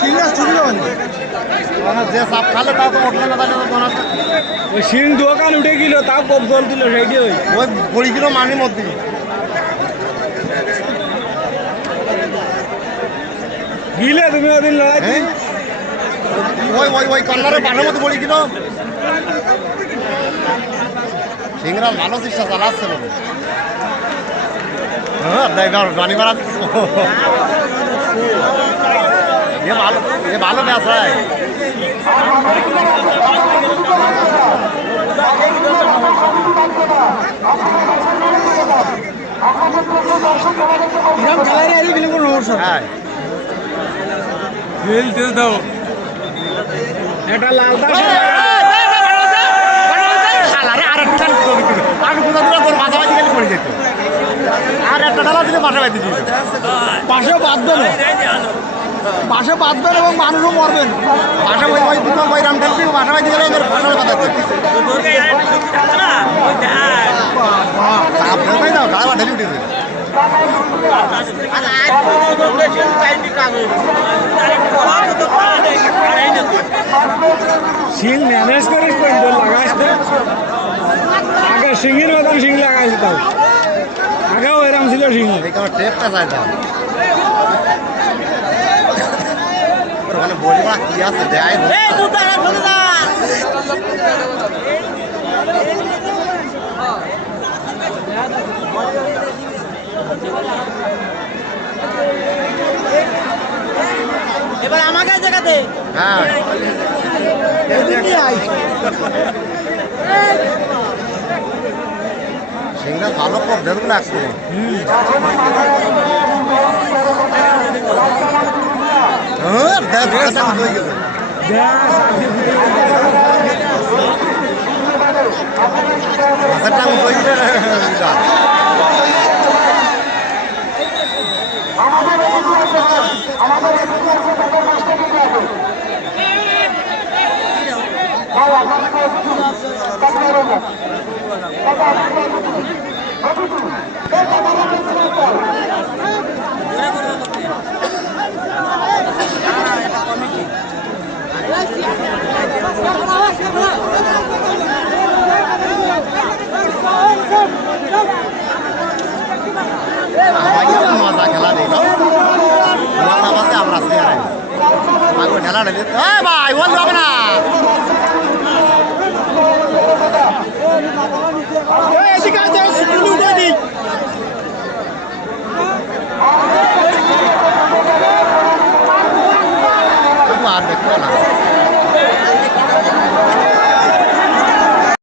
সিংড়া চুরি হয়নি যে সাপ খালে তাও তো উঠলে না তাহলে মনে হচ্ছে ওই সিং দোকান উঠে গেল তাও কব জল দিল সেইটি ওই ওই পড়ি গেল মানির মধ্যে গিলে তুমি ওদিন লড়াই হ্যাঁ ওই ওই ওই কর্নারে পানের মধ্যে পড়ি গেল সিংরা ভালো চেষ্টা চালাচ্ছে বলে হ্যাঁ ড্রাইভার গাড়ি ভাড়া এ ভালো ম্যাচ হয় খেলায় আরে গেলে কোনো সমস্যা হ্যাঁ খেলতে দাও এটা লাল দাস আর একটা ডালা দিলে পাশে বাইতে দিল পাশে বাঁধবেন পাশে বাঁধবেন এবং মানুষও মরবেন পাশে ওই ওই দুটো ওই রাম ঢালছি পাশে বাইতে গেলে এদের ফাঁসা বাঁধাচ্ছে চাপ ঢেলে দাও ডালা ঢেলে উঠেছে সিং ম্যানেজ করিস লাগাইস আগে সিংয়ের মতন সিং লাগাইস তাও আগেও এরম ছিল সিং এই কারণে টেপটা চাই দাও ওখানে বলিবা কি আছে দেয় এবার আমাকে জায়গাতে হ্যাঁ সিংরা ভালো পর ধরুন না আসছে হ্যাঁ দেখ হয়ে গেছে মাথাটা হয়ে গেছে মজা খেলা দিল আমরা খেলা ঢেলে ভাই বল যাবে না আর দেখো না